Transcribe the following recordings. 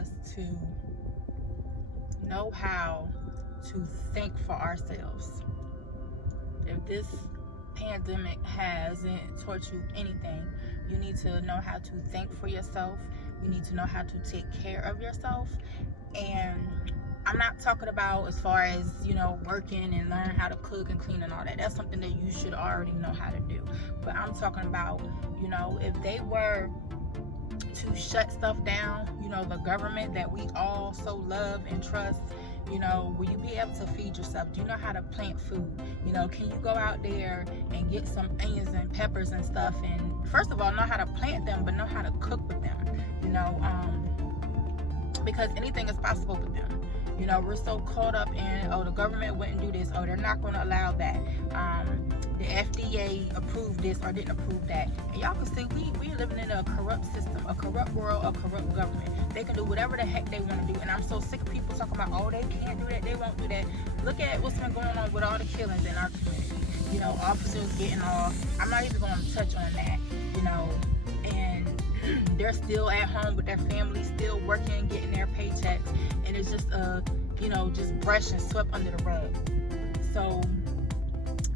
us to know how to think for ourselves. If this pandemic hasn't taught you anything, you need to know how to think for yourself. You need to know how to take care of yourself. And I'm not talking about as far as, working and learn how to cook and clean and all that. That's something that you should already know how to do. But I'm talking about, if they were to shut stuff down, the government that we all so love and trust, will you be able to feed yourself? Do you know how to plant food? Can you go out there and get some onions and peppers and stuff, and first of all know how to plant them, but know how to cook with them, because anything is possible with them. We're so caught up in, the government wouldn't do this, they're not going to allow that, the FDA approved this or didn't approve that. And y'all can see we're living in a corrupt system, a corrupt world, a corrupt government. They can do whatever the heck they want to do. And I'm so sick of people talking about, they can't do that, they won't do that. Look at what's been going on with all the killings in our community. Officers getting off. I'm not even going to touch on that, and they're still at home with their families, still working, getting their paychecks. And it's just, just brushed and swept under the rug. So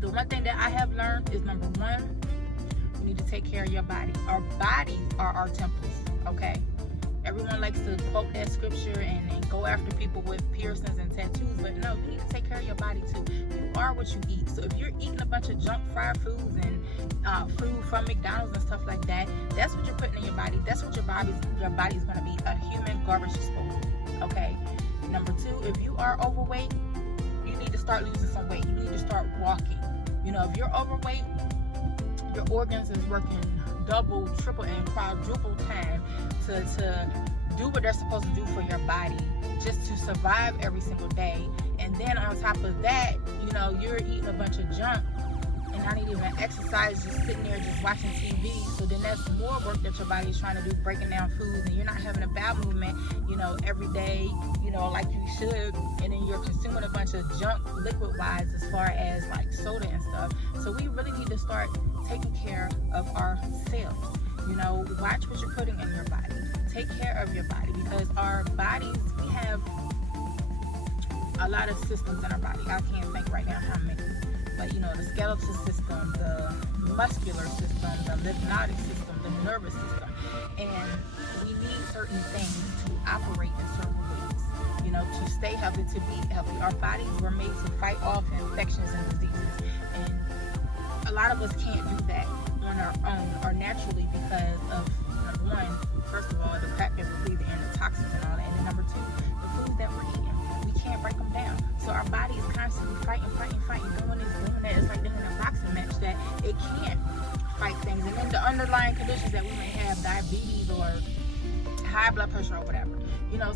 the one thing that I have learned is, number one, you need to take care of your body. Our bodies are our temples, okay? Everyone likes to quote that scripture and go after people with piercings and tattoos, but no, you need to take care of your body too. You are what you eat. So if you're eating a bunch of junk fried foods and food from McDonald's and stuff like that, that's what you're putting in your body. That's what your body's going to be, a human garbage disposal, okay? Number two, if you are overweight, you need to start losing some weight. You need to start walking. If you're overweight, your organs is working double, triple, and quadruple time to do what they're supposed to do for your body, just to survive every single day. And then on top of that, you're eating a bunch of junk and not even exercise, just sitting there just watching TV. So then that's more work that your body is trying to do, breaking down foods, and you're not having a bowel movement, every day, like you should. And then you're consuming a bunch of junk liquid wise, as far as like soda and stuff. So we really need to start taking care of ourselves. Watch what you're putting in your body. Take care of your body, because our bodies, we have a lot of systems in our body. I can't think right now how many. But the skeletal system, the muscular system, the lymphatic system, the nervous system. And we need certain things to operate in certain ways, to stay healthy, to be healthy. Our bodies were made to fight off infections and diseases. And a lot of us can't do that on our own or naturally because of, number one, first of all, the crap that we're breathing in, the toxins and all that. And then number two, the food that we're eating. We can't break them down. So our body is constantly fighting, doing that. It's like they're in a boxing match that it can't fight things. And then the underlying conditions that we may have, diabetes or high blood pressure or whatever.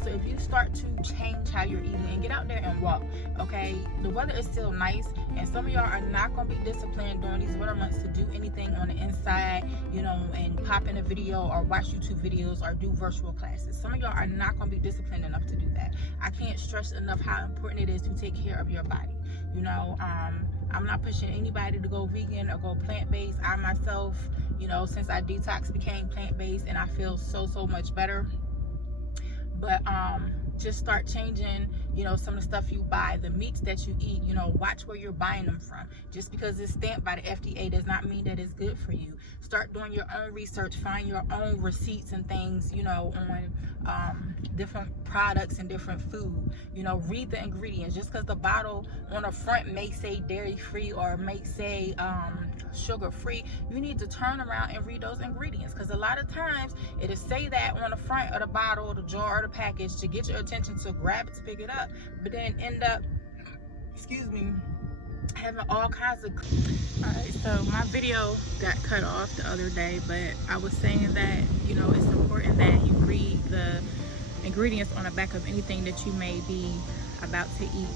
So if you start to change how you're eating and get out there and walk, okay? The weather is still nice, and some of y'all are not going to be disciplined during these winter months to do anything on the inside, and pop in a video or watch YouTube videos or do virtual classes. Some of y'all are not going to be disciplined enough to do that. I can't stress enough how important it is to take care of your body. I'm not pushing anybody to go vegan or go plant-based. I myself, since I detox, became plant-based, and I feel so much better. But just start changing, some of the stuff you buy, the meats that you eat, watch where you're buying them from. Just because it's stamped by the FDA does not mean that it's good for you. Start doing your own research, find your own receipts and things, on different products and different food. Read the ingredients. Just because the bottle on the front may say dairy free or may say sugar free, you need to turn around and read those ingredients, because a lot of times it'll say that on the front of the bottle or the jar or the package to get your attention, to grab it, to pick it up, but then end up, having all kinds of. Alright, so my video got cut off the other day, but I was saying that it's important that you read the ingredients on the back of anything that you may be about to eat,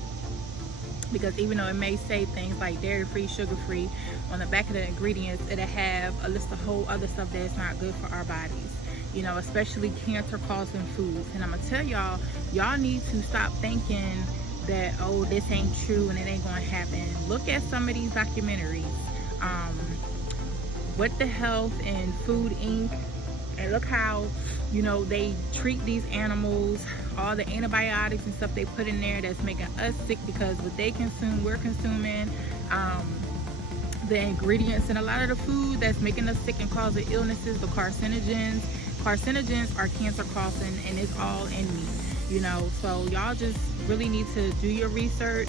because even though it may say things like dairy free, sugar free, on the back of the ingredients it'll have a list of whole other stuff that's not good for our bodies, especially cancer causing foods. And I'm gonna tell y'all need to stop thinking that, this ain't true and it ain't gonna happen. Look at some of these documentaries, What the Health and Food Inc., and look how You know, they treat these animals, all the antibiotics and stuff they put in there that's making us sick, because what they consume, we're consuming. The ingredients in a lot of the food that's making us sick and causing illnesses, the carcinogens. Carcinogens are cancer causing, and it's all in meat, you know. So y'all just really need to do your research.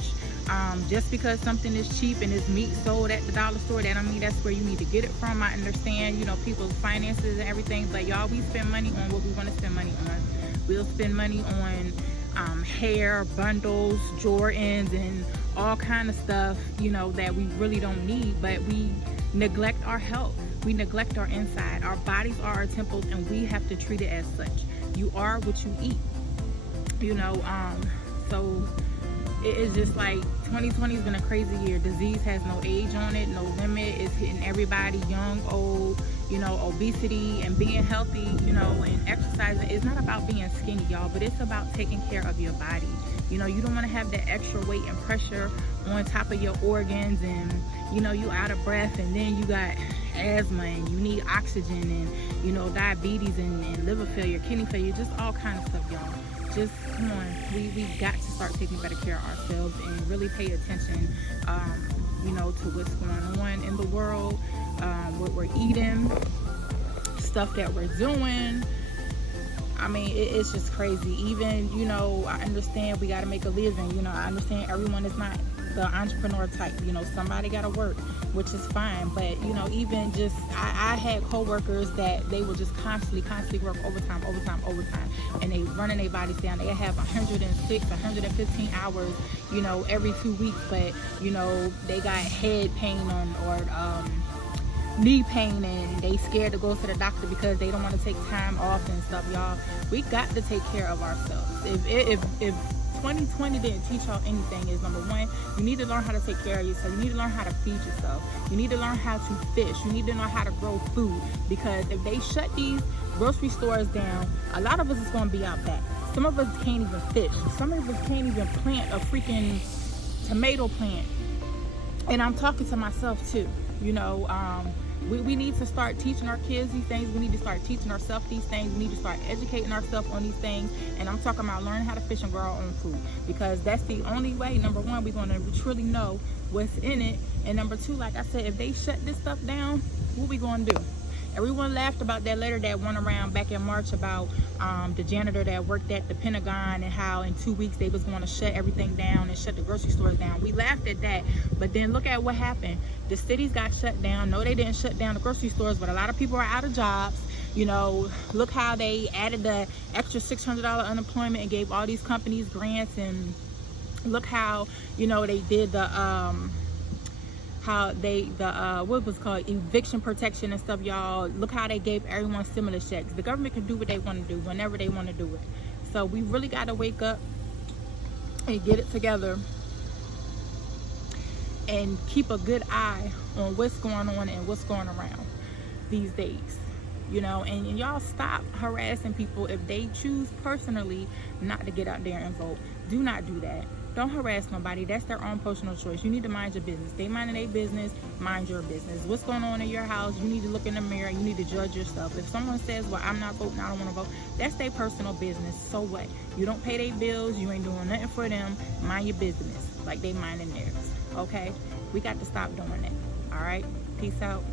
Just because something is cheap and it's meat sold at the dollar store, that don't mean that's where you need to get it from. I understand, you know, people's finances and everything, but y'all, we spend money on what we want to spend money on. We'll spend money on hair, bundles, Jordans, and all kind of stuff, you know, that we really don't need, but we neglect our health. We neglect our inside. Our bodies are our temples, and we have to treat it as such. You are what you eat, you know. So it is just like 2020 has been a crazy year. Disease has no age on it, no limit. It's hitting everybody, young, old, you know. Obesity and being healthy, you know, and exercising. It's not about being skinny, y'all, but it's about taking care of your body. You know, you don't want to have that extra weight and pressure on top of your organs, and, you know, you out of breath, and then you got asthma, and you need oxygen, and, you know, diabetes, and liver failure, kidney failure, just all kind of stuff, y'all. Just come on, we got to start taking better care of ourselves and really pay attention, you know, to what's going on in the world, what we're eating, stuff that we're doing. I mean, it's just crazy. Even, you know, I understand we got to make a living. You know, I understand everyone is not the entrepreneur type. You know, somebody got to work, which is fine. But, you know, even just, I had coworkers that they would just constantly work overtime. And they running their bodies down. They have 106, 115 hours, you know, every 2 weeks. But, you know, they got head pain or knee pain, and they scared to go to the doctor because they don't want to take time off and stuff. Y'all, we got to take care of ourselves. If 2020 didn't teach y'all anything, is number one, you need to learn how to take care of yourself. You need to learn how to feed yourself. You need to learn how to fish. You need to know how to grow food, because if they shut these grocery stores down, a lot of us is going to be out back. Some of us can't even fish. Some of us can't even plant a freaking tomato plant. And I'm talking to myself too, you know. We need to start teaching our kids these things. We need to start teaching ourselves these things. We need to start educating ourselves on these things. And I'm talking about learning how to fish and grow our own food, because that's the only way, number one, we're going to truly know what's in it. And number two, like I said, if they shut this stuff down, what we going to do? Everyone laughed about that letter that went around back in March about the janitor that worked at the Pentagon, and how in 2 weeks they was going to shut everything down and shut the grocery stores down. We laughed at that, but then look at what happened. The cities got shut down. No, they didn't shut down the grocery stores, but a lot of people are out of jobs. You know, look how they added the extra $600 unemployment and gave all these companies grants, and look how, you know, they did the what was called eviction protection and stuff, y'all. Look how they gave everyone stimulus checks. The government can do what they want to do whenever they want to do it. So we really got to wake up and get it together and keep a good eye on what's going on and what's going around these days, you know. And y'all stop harassing people if they choose personally not to get out there and vote. Do not do that. Don't harass nobody. That's their own personal choice. You need to mind your business. They minding their business, mind your business. What's going on in your house, you need to look in the mirror. You need to judge yourself. If someone says, well, I'm not voting, I don't want to vote, that's their personal business. So what? You don't pay their bills. You ain't doing nothing for them. Mind your business like they minding theirs. Okay? We got to stop doing that. All right? Peace out.